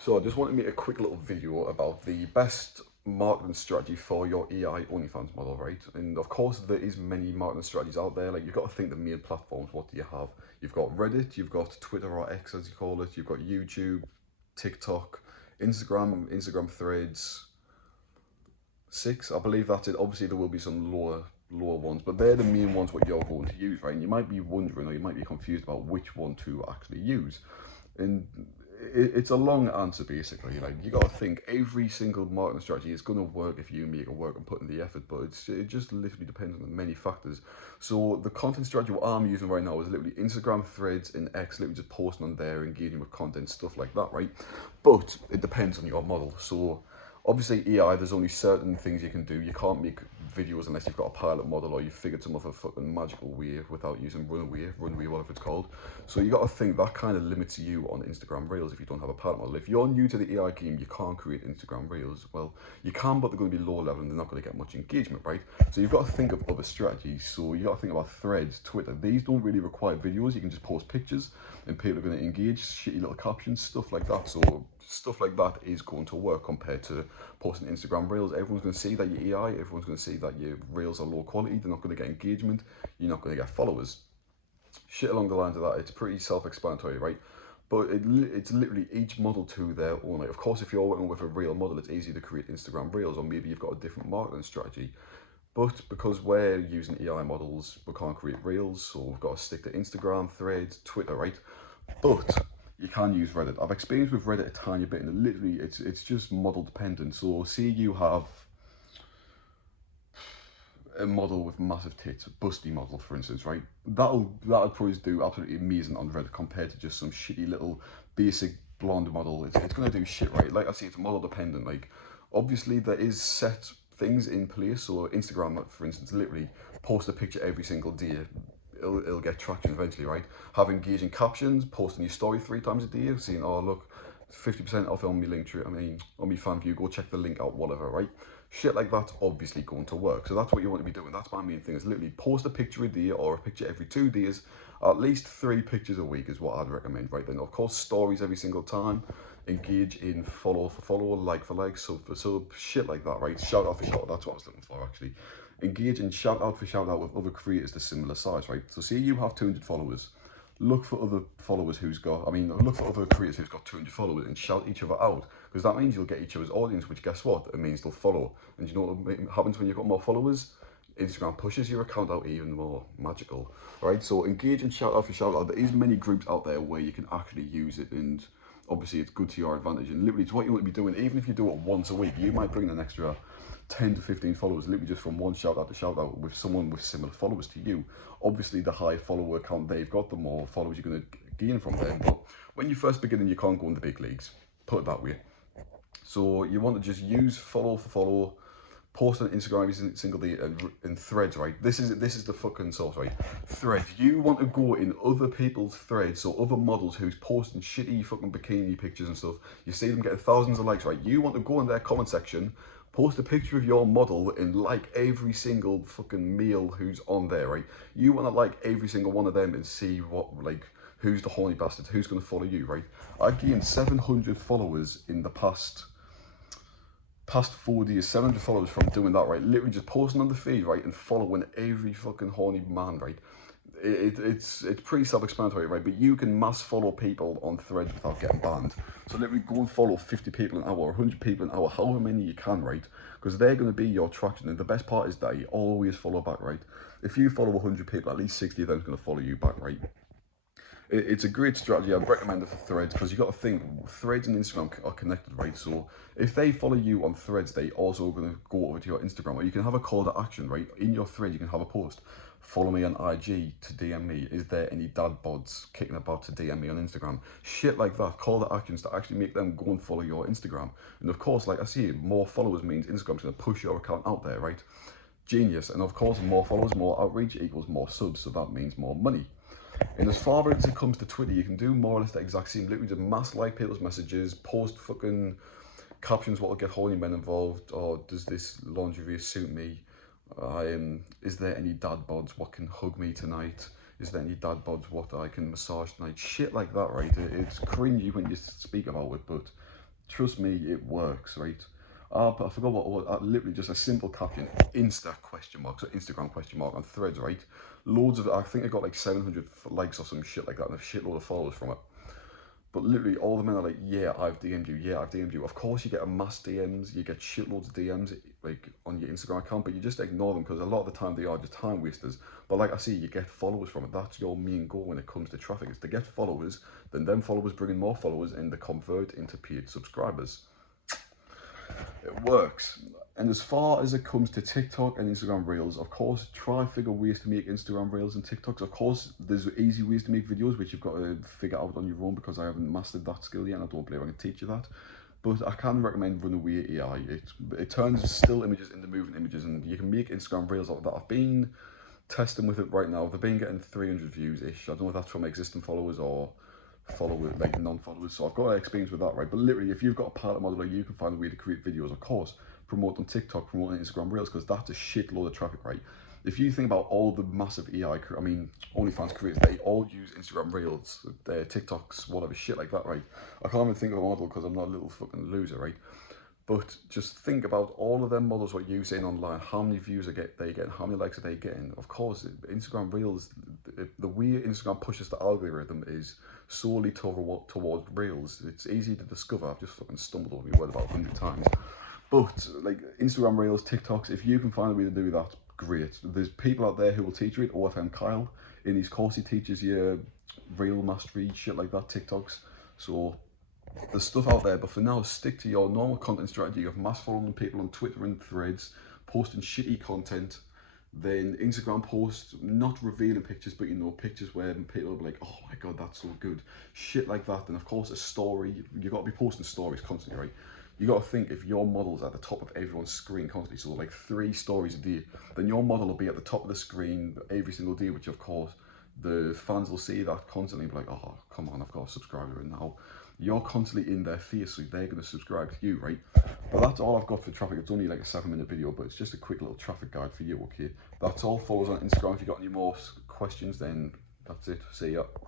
So I just want to make a quick little video about the best marketing strategy for your AI OnlyFans model, right? And of course there is many marketing strategies out there. Like, you've got to think the main platforms. What do you have? You've got Reddit, you've got Twitter or X as you call it, you've got YouTube, TikTok, Instagram Threads, Six, I believe that's it. Obviously there will be some lower ones, but they're the main ones what you're going to use, right? And you might be wondering, or you might be confused about which one to actually use. And it's a long answer basically. Like, you got to think every single marketing strategy is going to work if you make it work and put in the effort, but it just literally depends on many factors. So the content strategy what I'm using right now is literally Instagram Threads and X, literally just posting on there, engaging with content, stuff like that, right? But it depends on your model. So obviously AI, there's only certain things you can do. You can't make videos unless you've got a pilot model or you've figured some other fucking magical way without using runway, whatever it's called. So you got to think that kind of limits you on Instagram Reels if you don't have a pilot model. If you're new to the AI game, you can't create Instagram Reels. Well, you can, but they're going to be low level and they're not going to get much engagement, right? So you've got to think of other strategies. So you got to think about Threads, Twitter. These don't really require videos. You can just post pictures and people are going to engage, shitty little captions, stuff like that. So stuff like that is going to work compared to posting Instagram Reels. Everyone's going to see that you're AI, everyone's going to see that your Reels are low quality, they're not going to get engagement, you're not going to get followers. Shit along the lines of that, it's pretty self-explanatory, right? But it's literally each model to their own. Like, of course, if you're working with a real model, it's easy to create Instagram Reels, or maybe you've got a different marketing strategy. But because we're using AI models, we can't create Reels, so we've got to stick to Instagram, Threads, Twitter, right? But you can use Reddit. I've experienced with Reddit a tiny bit, and literally it's just model dependent. So see you have a model with massive tits, a busty model for instance, right? That'll probably do absolutely amazing on Reddit compared to just some shitty little basic blonde model. It's gonna do shit, right? Like I say, it's model dependent. Like, obviously there is set things in place. So Instagram, for instance, literally post a picture every single day. It'll get traction eventually, right? Have engaging captions, posting your story 3 times a day, saying, oh look, 50% off on my link tree, on my fan view, go check the link out, whatever, right? Shit like that's obviously going to work. So that's what you want to be doing. That's my main thing, is literally post a picture a day or a picture every 2 days. At least 3 pictures a week is what I'd recommend, right? Then of course stories every single time. Engage in follow for follow, like for like, sub for sub, shit like that, right? Shout out for shout out, that's what I was looking for actually. Engage in shout out for shout out with other creators to similar size, right? So say you have 200 followers, look for other followers look for other creators who's got 200 followers and shout each other out, because that means you'll get each other's audience, which guess what? It means they'll follow. And you know what happens when you've got more followers? Instagram pushes your account out even more. Magical, right? So engage and shout out for shout out. There is many groups out there where you can actually use it, and obviously it's good to your advantage, and literally it's what you want to be doing. Even if you do it once a week, you might bring an extra 10 to 15 followers, literally just from one shout out to shout out with someone with similar followers to you. Obviously the higher follower count they've got, the more followers you're going to gain from them. But when you first begin, you can't go in the big leagues, put it that way. So you want to just use follow for follow, post on Instagram every single day, and in Threads, right? This is the fucking source, right? Threads. You want to go in other people's threads, so other models who's posting shitty fucking bikini pictures and stuff. You see them getting thousands of likes, right? You want to go in their comment section, post a picture of your model, and like every single fucking male who's on there, right? You want to like every single one of them and see what, like, who's the horny bastard, who's going to follow you, right? I gained 700 followers in the past 4 days, 700 followers from doing that, right? Literally just posting on the feed, right, and following every fucking horny man, right? It's pretty self-explanatory, right? But you can mass follow people on Threads without getting banned. So literally go and follow 50 people an hour, 100 people an hour, however many you can, right? Because they're going to be your traction. And the best part is that you always follow back, right? If you follow 100 people, at least 60 of them are going to follow you back, right? It's a great strategy. I'd recommend it for Threads, because you got to think Threads and Instagram are connected, right? So if they follow you on Threads, they also going to go over to your Instagram, or you can have a call to action, right? In your thread, you can have a post. Follow me on IG to DM me. Is there any dad bods kicking about to DM me on Instagram? Shit like that. Call to actions to actually make them go and follow your Instagram. And of course, like I see, more followers means Instagram's going to push your account out there, right? Genius. And of course, more followers, more outreach equals more subs, so that means more money. And as far as it comes to Twitter, you can do more or less the exact same. Literally just mass like people's messages, post fucking captions what will get horny men involved, or does this lingerie suit me? Is there any dad bods what can hug me tonight? Is there any dad bods what I can massage tonight? Shit like that, right? It's cringy when you speak about it, but trust me, it works, right? But I forgot literally just a simple caption, Insta question mark, so Instagram question mark on Threads, right? Loads of, I think I got like 700 likes or some shit like that and a shitload of followers from it. But literally all the men are like, yeah, I've DM'd you, yeah, I've DM'd you. Of course you get a mass DMs, you get shitloads of DMs like on your Instagram account, but you just ignore them because a lot of the time they are just time wasters. But like I see, you get followers from it. That's your main goal when it comes to traffic, is to get followers, then them followers bring in more followers and they convert into paid subscribers. It works. And as far as it comes to TikTok and Instagram Reels, of course, try figure ways to make Instagram Reels and TikToks. Of course, there's easy ways to make videos, which you've got to figure out on your own because I haven't mastered that skill yet and I don't believe I can teach you that. But I can recommend Runaway AI. It turns still images into moving images and you can make Instagram Reels out of that. I've been testing with it right now. They've been getting 300 views-ish. I don't know if that's from existing followers or followers, like non-followers, so I've got experience with that, right? But literally, if you've got a pilot model, you can find a way to create videos, of course, promote on TikTok, promote on Instagram Reels, because that's a shitload of traffic, right? If you think about all the massive AI, I mean, OnlyFans creators, they all use Instagram Reels, their TikToks, whatever, shit like that, right? I can't even think of a model because I'm not a little fucking loser, right? But just think about all of them models what you're saying online, how many views they get, how many likes are they getting. Of course, Instagram Reels, the way Instagram pushes the algorithm is solely towards Reels. It's easy to discover. I've just fucking stumbled over your word about 100 times. But like Instagram Reels, TikToks, if you can find a way to do that, great. There's people out there who will teach you it. OFM Kyle, in his course, he teaches you Reel mastery, shit like that, TikToks. So there's stuff out there, but for now, stick to your normal content strategy of mass following people on Twitter and Threads, posting shitty content, then Instagram posts, not revealing pictures, but you know, pictures where people are like, oh my god, that's so good, shit like that. And of course, a story, you got to be posting stories constantly, right? You got to think, if your model's at the top of everyone's screen constantly, so like 3 stories a day, then your model will be at the top of the screen every single day, which of course the fans will see that constantly, be like, oh come on, I've got a subscriber, and now you're constantly in their face, so they're going to subscribe to you, right? But that's all I've got for traffic. It's only like a 7-minute video, but it's just a quick little traffic guide for you, okay? That's all. Follow us on Instagram. If you've got any more questions, then that's it. See ya.